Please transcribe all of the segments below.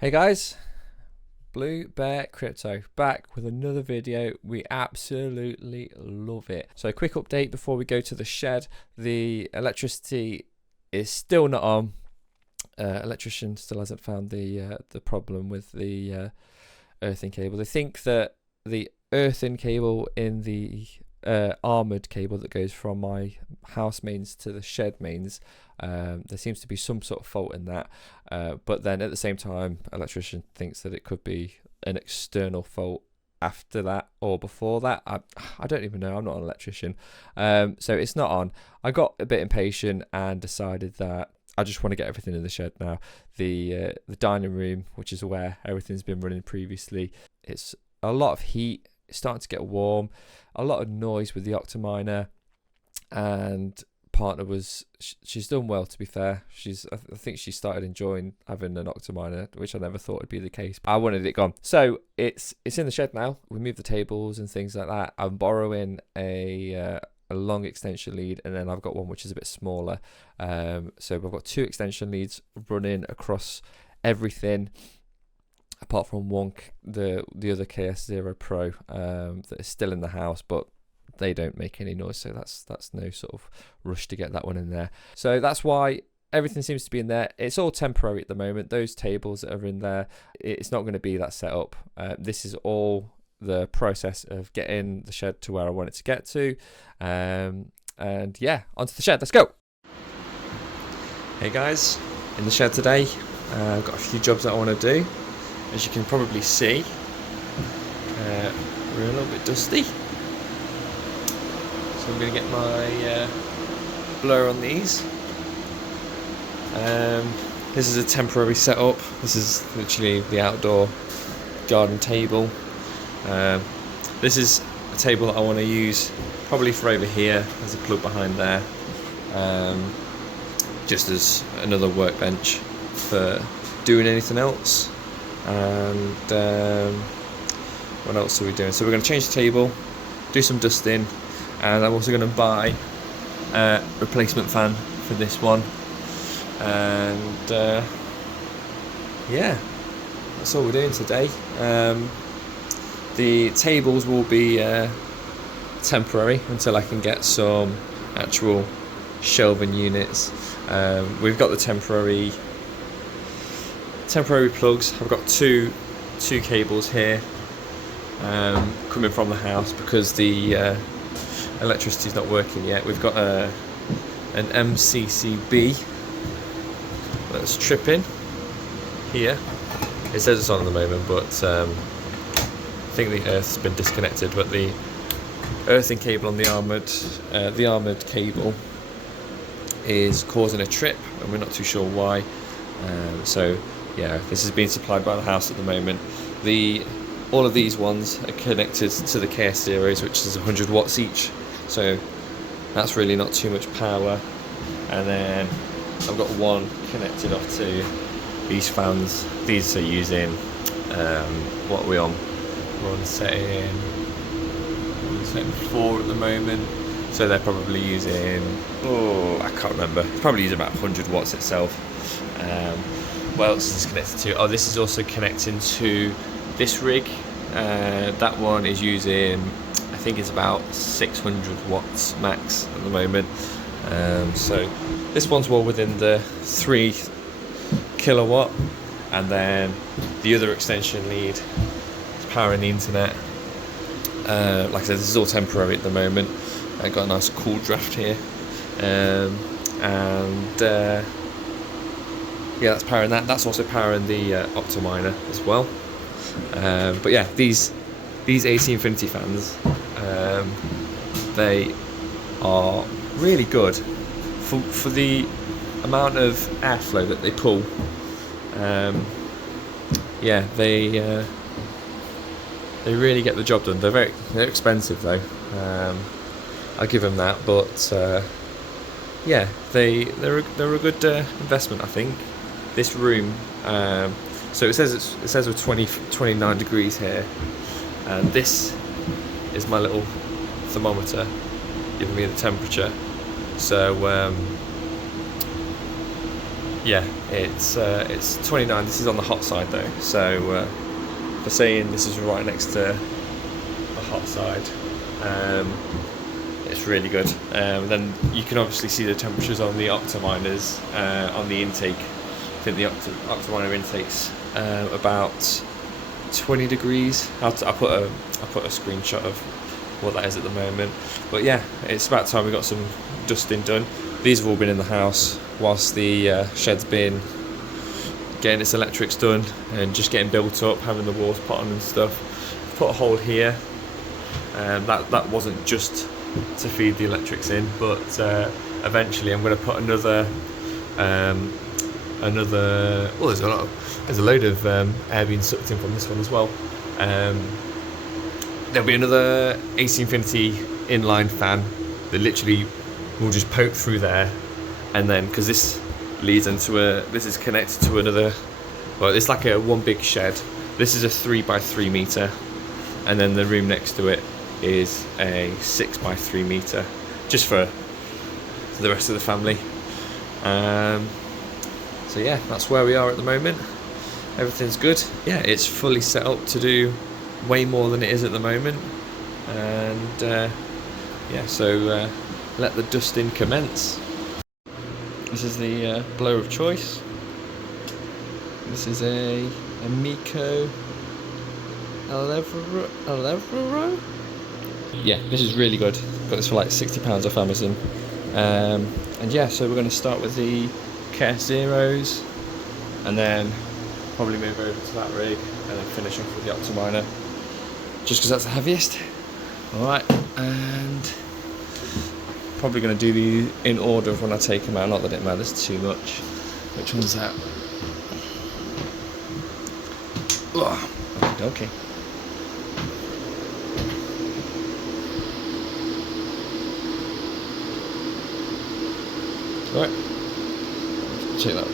Hey guys, Blue Bear Crypto back with another video. We absolutely love it. So a quick update before we go to the shed. The electricity is still not on. Electrician still hasn't found the problem with the earthing cable. They think that the earthing cable in the armored cable that goes from my house mains to the shed mains, there seems to be some sort of fault in that, but then at the same time electrician thinks that it could be an external fault after that or before that. I don't even know, I'm not an electrician, so it's not on. I got a bit impatient and decided that I just want to get everything in the shed now. The dining room, which is where everything's been running previously, it's a lot of heat. It's starting to get warm, a lot of noise with the Octominer, and partner she's done well, to be fair. I think she started enjoying having an Octominer, which I never thought would be the case. I wanted it gone. So it's in the shed now. We moved the tables and things like that. I'm borrowing a long extension lead, and then I've got one which is a bit smaller. So I've got two extension leads running across everything, apart from one, the other KS0 Pro that is still in the house, but they don't make any noise, so that's no sort of rush to get that one in there. So that's why everything seems to be in there. It's all temporary at the moment. Those tables that are in there, it's not going to be that setup. This is all the process of getting the shed to where I want it to get to. And yeah, onto the shed. Let's go. Hey guys, in the shed today. I've got a few jobs that I want to do. As you can probably see, we're a little bit dusty, so I'm going to get my blower on these. This is a temporary setup. This is literally the outdoor garden table. This is a table that I want to use probably for over here. There's a plug behind there, just as another workbench for doing anything else. And what else are we doing? So we're going to change the table, do some dusting, and I'm also going to buy a replacement fan for this one. And yeah, that's all we're doing today. The tables will be temporary until I can get some actual shelving units. We've got the temporary plugs. I've got two cables here coming from the house because the electricity's not working yet. We've got an MCCB that's tripping here. It says it's on at the moment, but I think the earth's been disconnected, but the earthing cable on the armored cable is causing a trip, and we're not too sure why. So yeah, this is being supplied by the house at the moment. All of these ones are connected to the KS0s, which is 100 watts each, so that's really not too much power. And then I've got one connected off to these fans. These are using what are we on? We're on setting 4 at the moment, so they're probably using, I can't remember, it's probably using about 100 watts itself. What else is this connected to? Oh, this is also connecting to this rig. That one is using, I think it's about 600 watts max at the moment. So this one's well within the 3 kilowatt, and then the other extension lead is powering the internet. Like I said, this is all temporary at the moment. I got a nice cool draft here, yeah, that's powering that. That's also powering the Octominer as well. But yeah, these AC Infinity fans, they are really good for the amount of airflow that they pull. Yeah, they really get the job done. They're expensive though. I'll give them that, but yeah, they're a good investment, I think. This room, so it says we're 29 degrees here, and this is my little thermometer giving me the temperature. So yeah, it's 29. This is on the hot side though, so for saying this is right next to the hot side, it's really good. Then you can obviously see the temperatures on the Octaminers on the intake. I think the Octaminer intake's about 20 degrees. I put a screenshot of what that is at the moment. But yeah, it's about time we got some dusting done. These have all been in the house whilst the shed's been getting its electrics done and just getting built up, having the walls put on and stuff. Put a hole here. That wasn't just to feed the electrics in, but eventually I'm going to put another. Well, there's a load of air being sucked in from this one as well. There'll be another AC Infinity inline fan that literally will just poke through there, and then because this is connected to another. Well, it's like a one big shed. This is a 3x3 meter, and then the room next to it is a 6x3 meter, just for the rest of the family. So yeah, that's where we are at the moment. Everything's good. Yeah, it's fully set up to do way more than it is at the moment. And yeah, so let the dusting commence. This is the blower of choice. This is a Miko Elevro. Yeah, this is really good. Got this for like £60 off Amazon. And yeah, so we're going to start with the KS Zeros, and then probably move over to that rig, and then finish off with the Octaminer, just because that's the heaviest. Alright, and probably going to do the in order of when I take them out, not that it matters too much. Which one's that? Oh, okay. Alright. Check that out.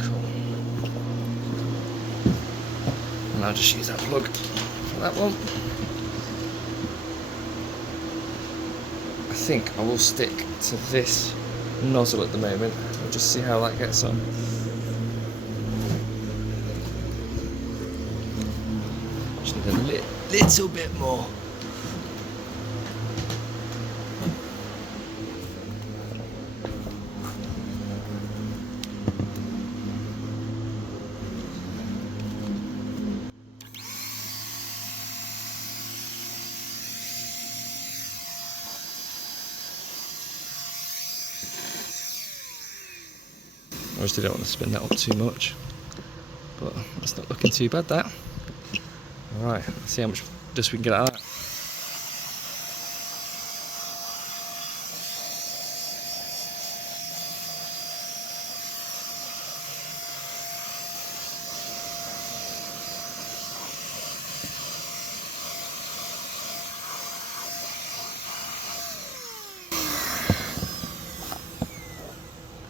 Cool. And I'll just use that plug for that one. I think I will stick to this nozzle at the moment. We'll just see how that gets on. Just need a little bit more. Obviously don't want to spin that up too much, but it's not looking too bad, that. Alright, let's see how much dust we can get out of that.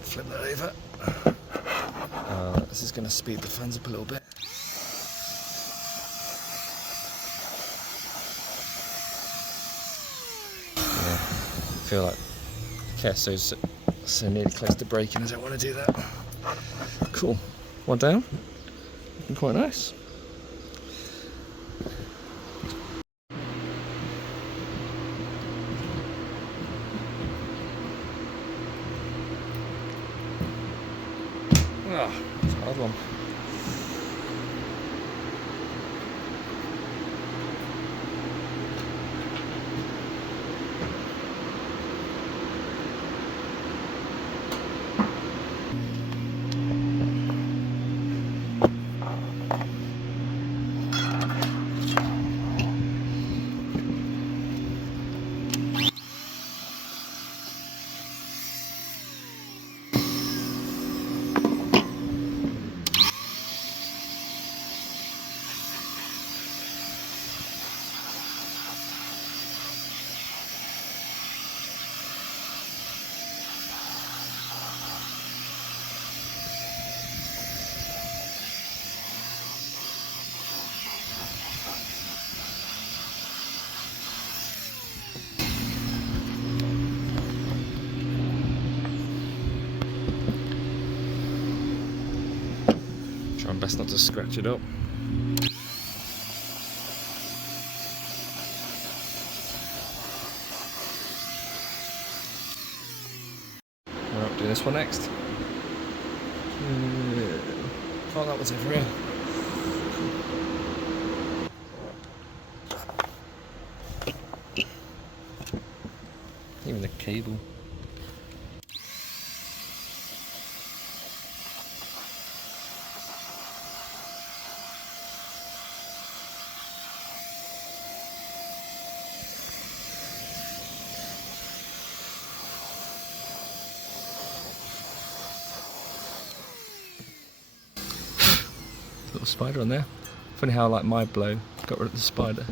Flip that over. This is going to speed the fans up a little bit. Yeah, I feel like the KSO's so nearly close to breaking, I don't want to do that. Cool. One down. Looking quite nice. Oh, it's a hard one. best not to scratch it up. Right, do this one next. Oh, that was over here. Even the cable. Little spider on there. Funny how like my blow got rid of the spider.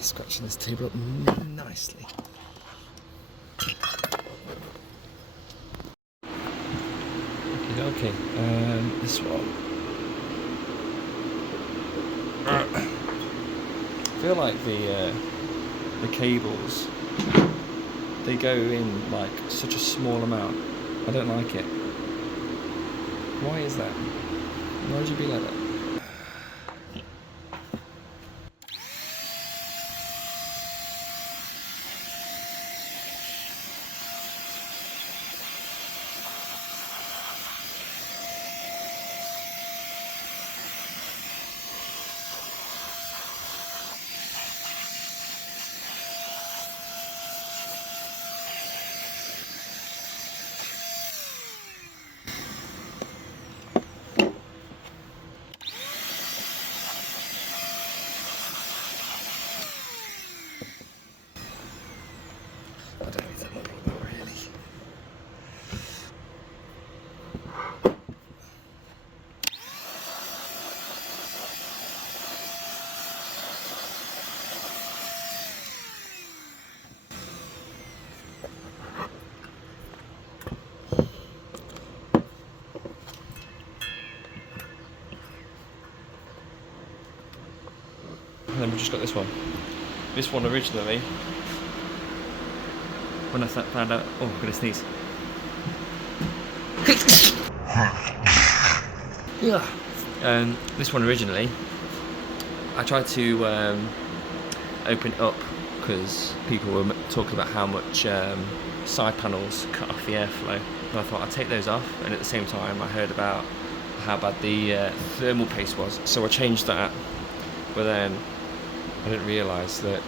Scratching this table up nicely. Okay, this one. I feel like the cables, they go in like such a small amount. I don't like it. Why is that? Why would you be like that? I don't know if that might be really. And then we've just got this one. This one originally, when I found out, oh, I'm gonna sneeze. Yeah. This one originally, I tried to open it up because people were talking about how much side panels cut off the airflow. And I thought I'd take those off, and at the same time I heard about how bad the thermal paste was, so I changed that. But then I didn't realise that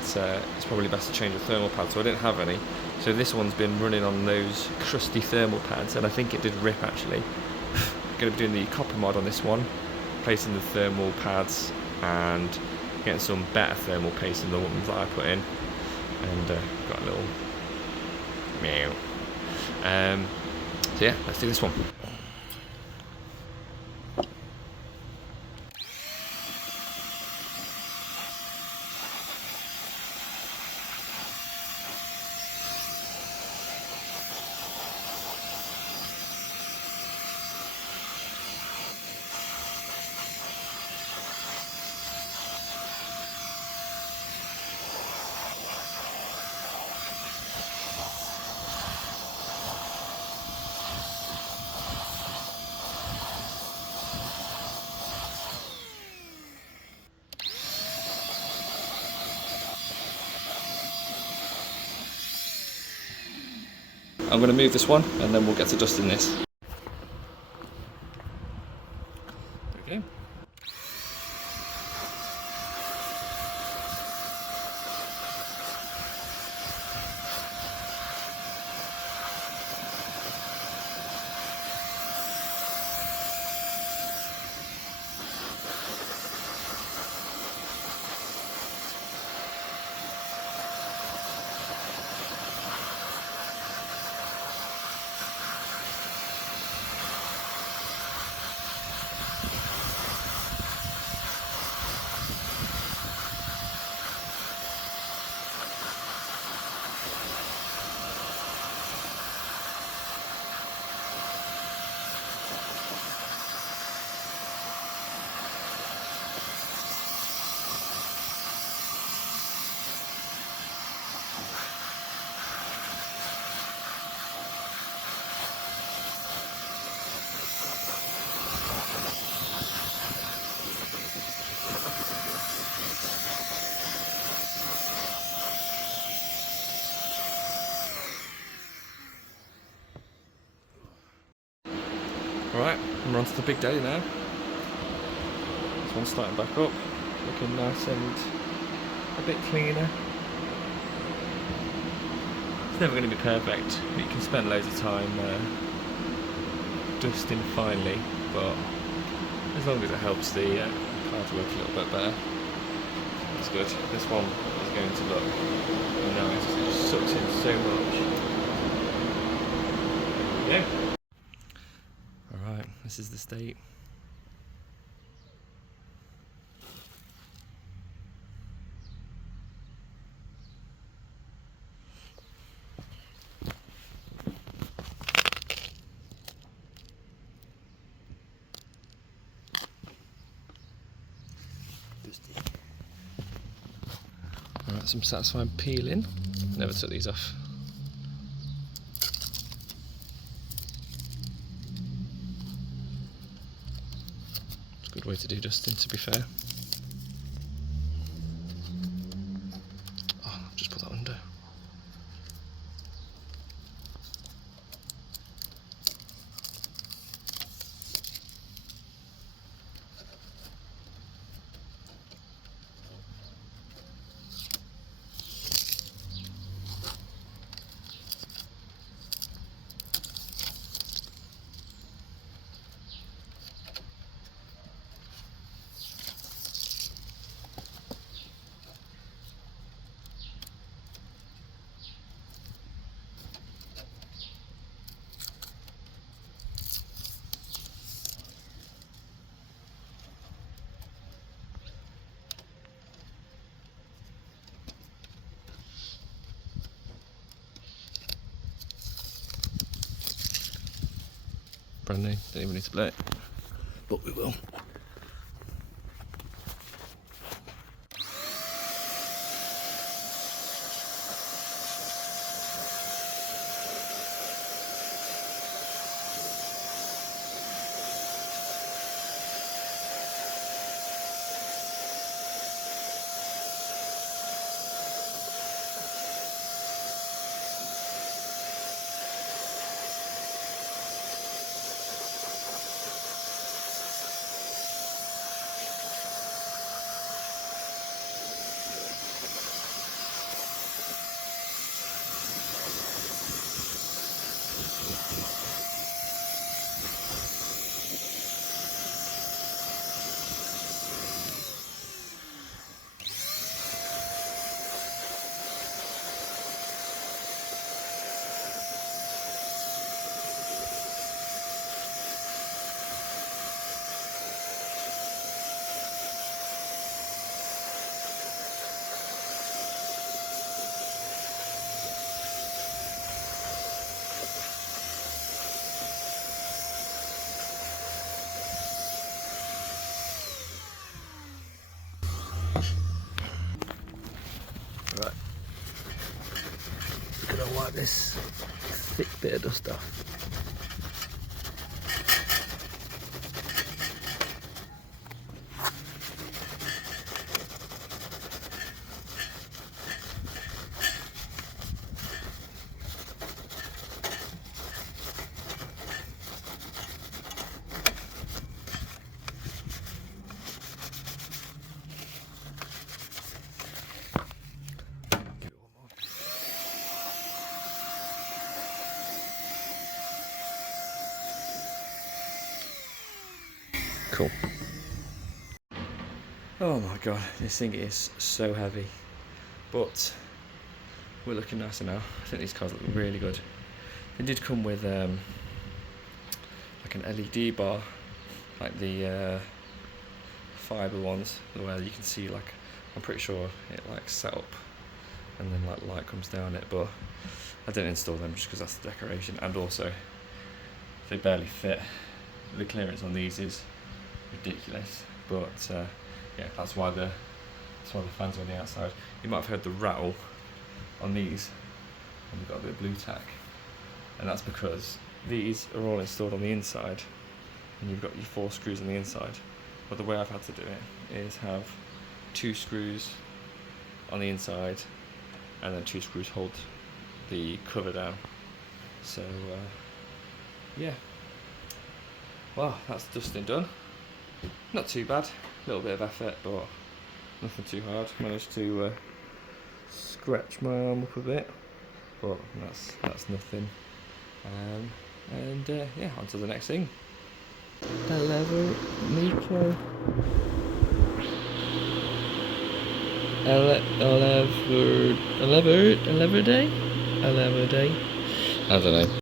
it's probably best to change the thermal pad, so I didn't have any. So this one's been running on those crusty thermal pads, and I think it did rip actually. Going to be doing the copper mod on this one, placing the thermal pads and getting some better thermal paste than the ones that I put in, and got a little meow. So yeah, let's do this one. I'm going to move this one and then we'll get to dusting this. Okay. Right, we're on to the big day now. This one's starting back up, looking nice and a bit cleaner. It's never going to be perfect, but you can spend loads of time dusting finely, but as long as it helps the car to work a little bit better, that's good. This one is going to look nice, it just sucks in so much. There we go. Alright, this is the state. Alright, some satisfying peeling. Never took these off. It's a good way to do dusting, to be fair. Oh, just put that under. Brand new, don't even need to blow it, but we will. Right, we're gonna wipe this thick bit of dust off. Cool. Oh my god, this thing is so heavy, but we're looking nicer now. I think these cars look really good. They did come with like an LED bar, like the fibre ones, where you can see, like, I'm pretty sure it like set up and then like light comes down it, but I didn't install them just because that's the decoration, and also they barely fit. The clearance on these is ridiculous, but yeah, that's why the fans are on the outside. You might have heard the rattle on these, and we've got a bit of blue tack, and that's because these are all installed on the inside, and you've got your 4 screws on the inside. But the way I've had to do it is have 2 screws on the inside, and then 2 screws hold the cover down. So yeah, Well, that's dusting done. Not too bad. A little bit of effort, but nothing too hard. Managed to scratch my arm up a bit, but that's nothing. Yeah, on to the next thing. A lever Nico. A lever day? I don't know.